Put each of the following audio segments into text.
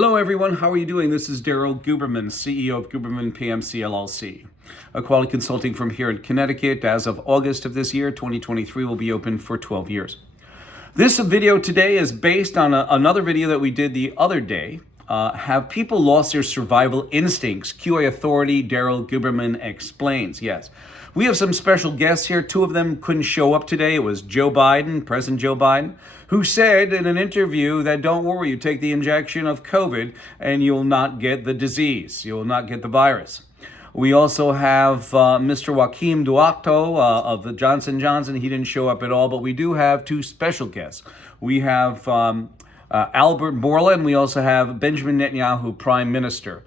Hello everyone, how are you doing? This is Daryl Guberman, CEO of Guberman PMC LLC, a quality consulting firm here in Connecticut. As of August of this year, 2023, will be open for 12 years. This video today is based on another video that we did the other day. Have people lost their survival instincts? QA authority Daryl Guberman explains. Yes. We have some special guests here. Two of them couldn't show up today. It was Joe Biden, President Joe Biden, who said in an interview that don't worry, you take the injection of COVID and you'll not get the disease. You will not get the virus. We also have Mr. Joaquim Duacto of the Johnson & Johnson. He didn't show up at all, but we do have two special guests. We have Albert Bourla, and we also have Benjamin Netanyahu, Prime Minister,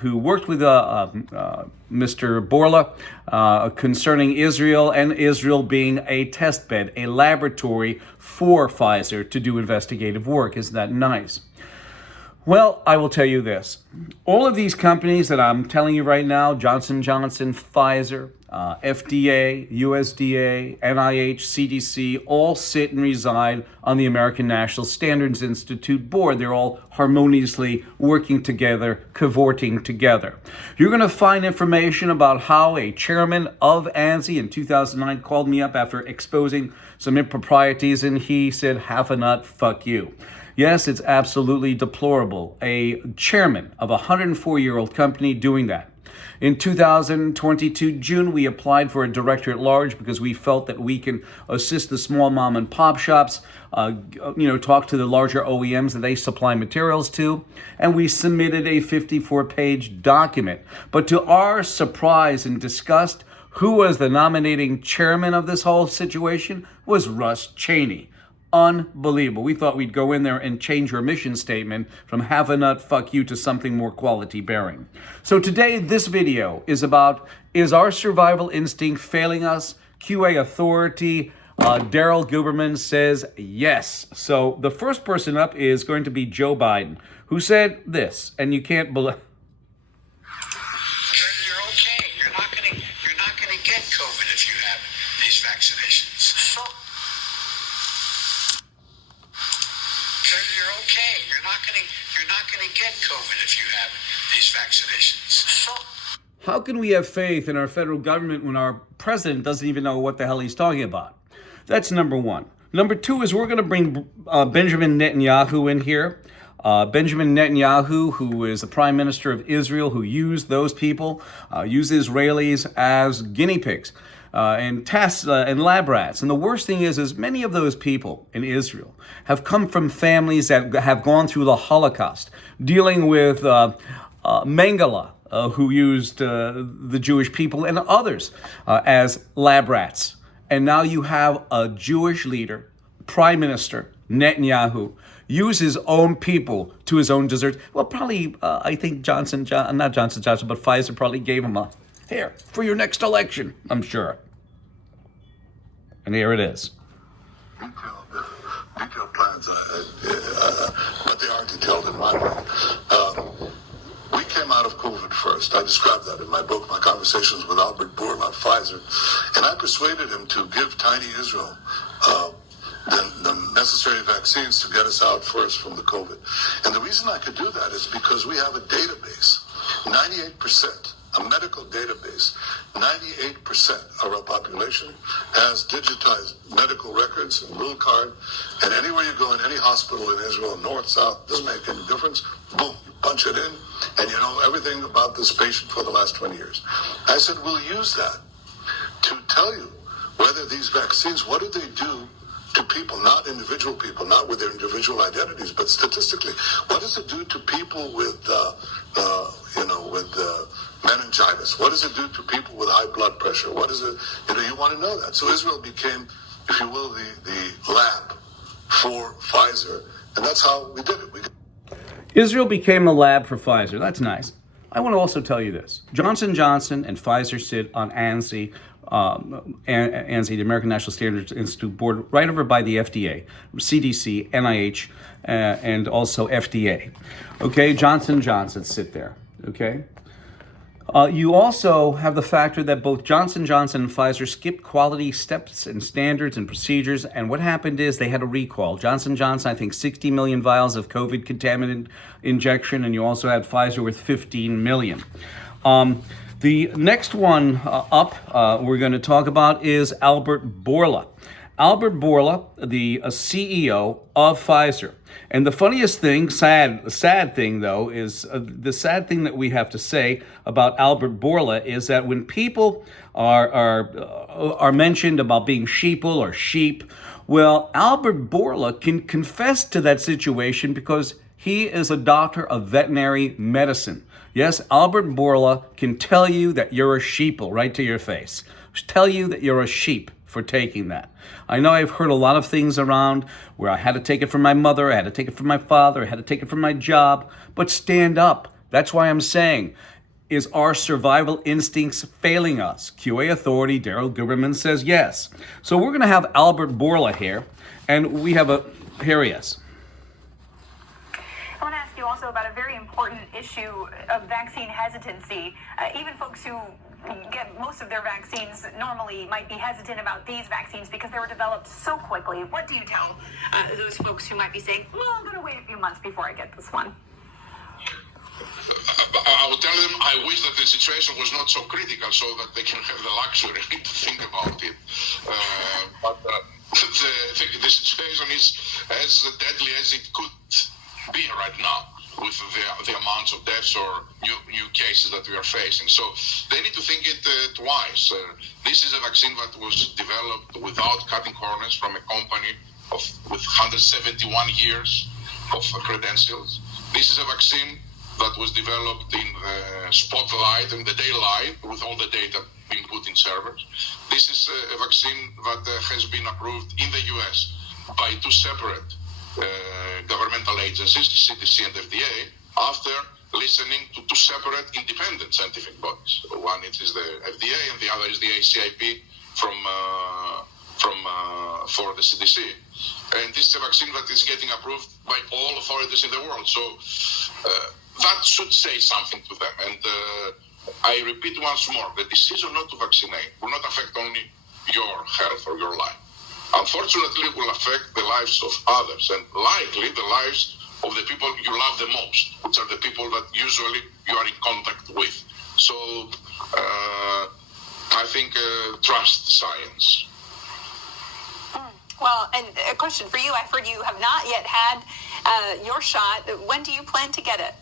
who worked with Mr. Bourla concerning Israel, and Israel being a test bed, a laboratory for Pfizer to do investigative work. Isn't that nice? Well, I will tell you this. All of these companies that I'm telling you right now, Johnson & Johnson, Pfizer, FDA, USDA, NIH, CDC, all sit and reside on the American National Standards Institute board. They're all harmoniously working together, cavorting together. You're going to find information about how a chairman of ANSI in 2009 called me up after exposing some improprieties, and he said, "Half a nut, fuck you." Yes, it's absolutely deplorable. A chairman of a 104-year-old company doing that. In 2022 June, we applied for a director at large because we felt that we can assist the small mom and pop shops, talk to the larger OEMs that they supply materials to, and we submitted a 54-page document. But to our surprise and disgust, who was the nominating chairman of this whole situation was Russ Cheney. Unbelievable. We thought we'd go in there and change your mission statement from half a nut, fuck you, to something more quality bearing. So today, this video is about, is our survival instinct failing us? QA authority, Daryl Guberman says yes. So the first person up is going to be Joe Biden, who said this, and you can't believe. You're okay. You're not gonna get COVID if you have these vaccinations. So you're okay. You're not gonna get COVID if you have these vaccinations. So How can we have faith in our federal government when our president doesn't even know what the hell he's talking about? That's number one. Number two is we're going to bring Benjamin Netanyahu in here. Benjamin Netanyahu, who is the Prime Minister of Israel, who used those people, used Israelis as guinea pigs and tests and lab rats. And the worst thing is many of those people in Israel have come from families that have gone through the Holocaust, dealing with Mengele, who used the Jewish people and others as lab rats. And now you have a Jewish leader, Prime Minister Netanyahu, use his own people to his own desert. Well, probably, I think not Johnson Johnson, but Pfizer probably gave him a, here, for your next election, I'm sure. And here it is. Detailed plans, but they are detailed in my book. We came out of COVID first. I described that in my book, my conversations with Albert Bourla at Pfizer. And I persuaded him to give tiny Israel the necessary vaccines to get us out first from the COVID. And the reason I could do that is because we have a database, 98%, a medical database, 98% of our population has digitized medical records and Blue Card. And anywhere you go in any hospital in Israel, north, south, doesn't make any difference. Boom, you punch it in, and you know everything about this patient for the last 20 years. I said, we'll use that to tell you whether these vaccines, what do they do to people, not individual people, not with their individual identities, but statistically, what does it do to people with meningitis? What does it do to people with high blood pressure? What is it? You want to know that. So Israel became, if you will, the lab for Pfizer, and that's how we did it. Israel became a lab for Pfizer. That's nice. I want to also tell you this. Johnson & Johnson and Pfizer sit on ANSI, ANSI, the American National Standards Institute board, right over by the FDA, CDC, NIH, and also FDA. Okay, Johnson & Johnson sit there. Okay. You also have the factor that both Johnson & Johnson and Pfizer skipped quality steps and standards and procedures, and what happened is they had a recall. Johnson & Johnson, I think 60 million vials of COVID contaminant injection, and you also had Pfizer with 15 million. The next one we're going to talk about is Albert Bourla. Albert Bourla, the CEO of Pfizer. And the funniest thing, sad thing though, is the sad thing that we have to say about Albert Bourla is that when people are mentioned about being sheeple or sheep, well, Albert Bourla can confess to that situation because he is a doctor of veterinary medicine. Yes, Albert Bourla can tell you that you're a sheeple right to your face. Tell you that you're a sheep for taking that. I know I've heard a lot of things around where I had to take it from my mother, I had to take it from my father, I had to take it from my job, but stand up. That's why I'm saying, is our survival instincts failing us? QA authority Daryl Guberman says yes. So we're going to have Albert Bourla here, and we have here he is. I want to ask you also about a very important issue of vaccine hesitancy. Even folks who get most of their vaccines normally might be hesitant about these vaccines because they were developed so quickly. What do you tell those folks who might be saying, well, I'm going to wait a few months before I get this one? I would tell them I wish that the situation was not so critical so that they can have the luxury to think about it. But the situation is as deadly as it could be right now, with the amounts of deaths or new cases that we are facing. So they need to think it twice. This is a vaccine that was developed without cutting corners from a company with 171 years of credentials. This is a vaccine that was developed in the spotlight, in the daylight, with all the data being put in servers. This is a vaccine that has been approved in the US by two separate governmental agencies, CDC and FDA, after listening to two separate independent scientific bodies. One is the FDA and the other is the ACIP for the CDC. And this is a vaccine that is getting approved by all authorities in the world. So that should say something to them. And I repeat once more, the decision not to vaccinate will not affect only your health or your life. Unfortunately, it will affect the lives of others and likely the lives of the people you love the most, which are the people that usually you are in contact with. So I think trust science. Well, and a question for you. I've heard you have not yet had your shot. When do you plan to get it?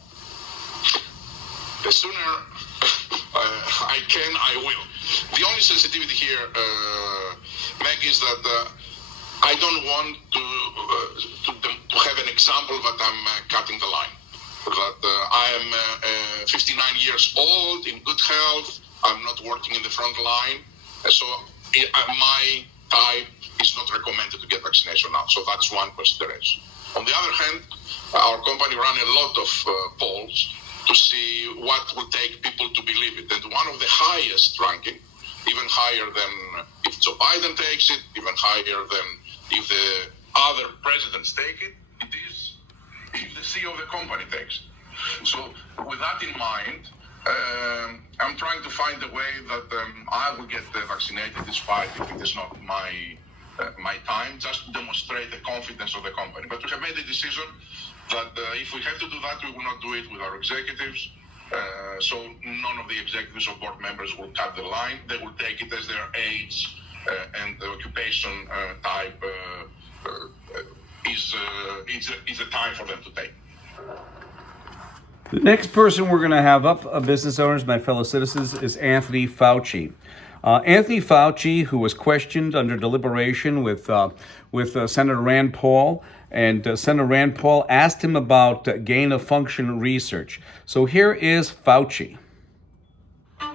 The sooner I can, I will. The only sensitivity here, Meg, is that I don't want to have an example that I'm cutting the line. That I am 59 years old, in good health, I'm not working in the front line, so my type is not recommended to get vaccination now. So that's one consideration. On the other hand, our company ran a lot of polls to see what will take people to believe it. And one of the highest ranking, even higher than if Joe Biden takes it, even higher than if the other presidents take it, it is if the CEO of the company takes it. So with that in mind, I'm trying to find a way that I will get vaccinated despite if it is not my time, just to demonstrate the confidence of the company. But we have made a decision that if we have to do that, we will not do it with our executives. So none of the executives or board members will cut the line. They will take it as their age and the occupation type is a time for them to take. The next person we're going to have up, business owners, my fellow citizens, is Anthony Fauci. Anthony Fauci, who was questioned under deliberation with Senator Rand Paul, and Senator Rand Paul asked him about gain-of-function research. So here is Fauci. You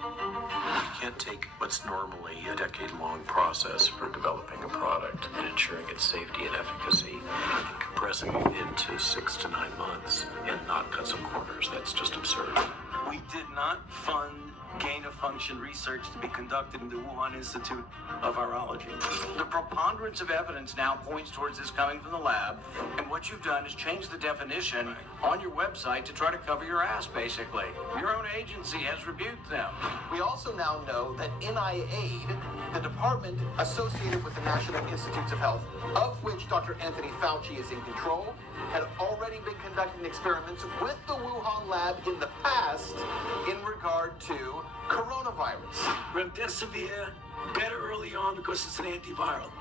can't take what's normally a decade-long process for developing a product and ensuring its safety and efficacy and compressing it into 6 to 9 months and not cut some corners. That's just absurd. We did not fund gain-of-function research to be conducted in the Wuhan Institute of Virology. The preponderance of evidence now points towards this coming from the lab, and what you've done is change the definition on your website to try to cover your ass, basically. Your own agency has rebuked them. We also now know that NIAID, the department associated with the National Institutes of Health, of which Dr. Anthony Fauci is in control, had already been conducting experiments with the Wuhan lab in the past in regard to coronavirus. Remdesivir, better early on because it's an antiviral.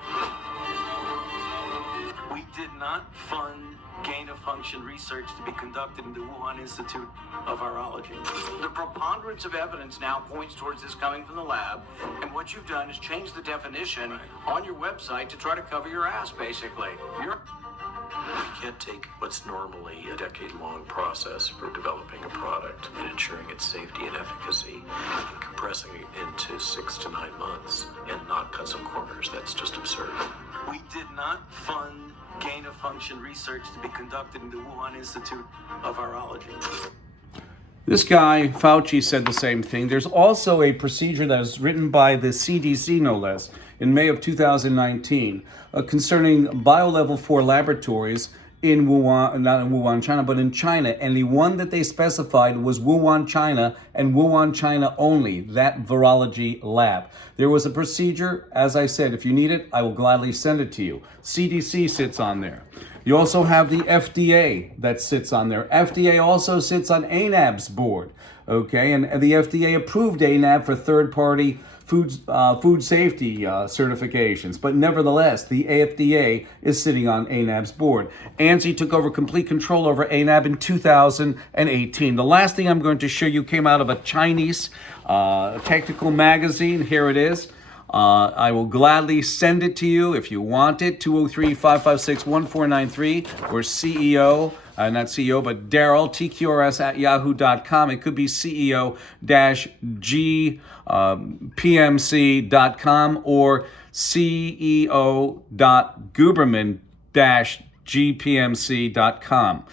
We did not fund gain-of-function research to be conducted in the Wuhan Institute of Virology. The preponderance of evidence now points towards this coming from the lab, and what you've done is change the definition on your website to try to cover your ass, basically. You can't take what's normally a decade-long process for developing a product and ensuring its safety and efficacy and compressing it into 6 to 9 months and not cut some corners. That's just absurd. We did not fund gain-of-function research to be conducted in the Wuhan Institute of Virology. This guy, Fauci, said the same thing. There's also a procedure that was written by the CDC, no less, in May of 2019, concerning biolevel 4 laboratories in Wuhan, not in Wuhan, China, but in China. And the one that they specified was Wuhan, China, and Wuhan, China only, that virology lab. There was a procedure, as I said, if you need it, I will gladly send it to you. CDC sits on there. You also have the FDA that sits on there. FDA also sits on ANAB's board, okay? And the FDA approved ANAB for third-party food safety certifications. But nevertheless, the FDA is sitting on ANAB's board. ANSI took over complete control over ANAB in 2018. The last thing I'm going to show you came out of a Chinese technical magazine. Here it is. I will gladly send it to you if you want it. 203-556-1493 or CEO, not CEO, but Daryl, TQRS@yahoo.com. It could be CEO-GPMC.com or CEO.Guberman-GPMC.com.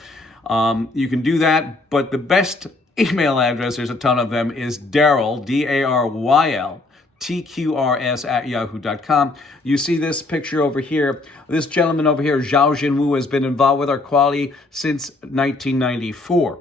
You can do that, but the best email address, there's a ton of them, is Daryl, Daryl, TQRS@yahoo.com. You see this picture over here. This gentleman over here, Zhao Jinwu, has been involved with our quality since 1994.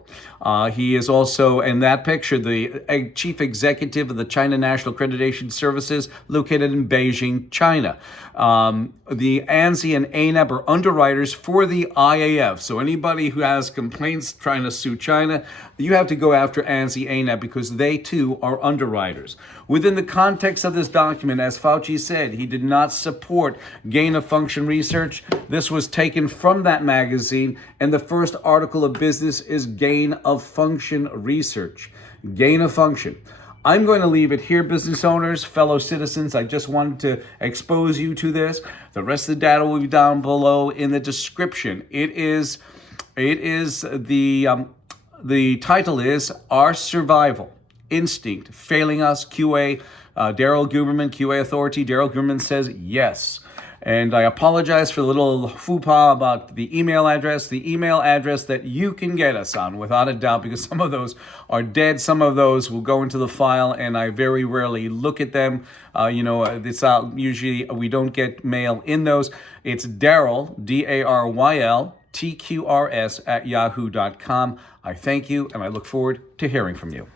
He is also, in that picture, the chief executive of the China National Accreditation Services located in Beijing, China. The ANSI and ANAB are underwriters for the IAF. So anybody who has complaints trying to sue China, you have to go after ANSI, ANAB because they too are underwriters. Within the context of this document, as Fauci said, he did not support gain-of-function research. This was taken from that magazine, and the first article of business is gain-of-function research. Gain-of-function. I'm going to leave it here, business owners, fellow citizens. I just wanted to expose you to this. The rest of the data will be down below in the description. The title is Our Survival Instinct Failing Us, QA. Daryl Guberman, QA authority. Daryl Guberman says yes. And I apologize for the little faux pas about the email address that you can get us on, without a doubt, because some of those are dead. Some of those will go into the file, and I very rarely look at them. It's usually we don't get mail in those. It's Daryl, Daryl, TQRS@yahoo.com. I thank you, and I look forward to hearing from you.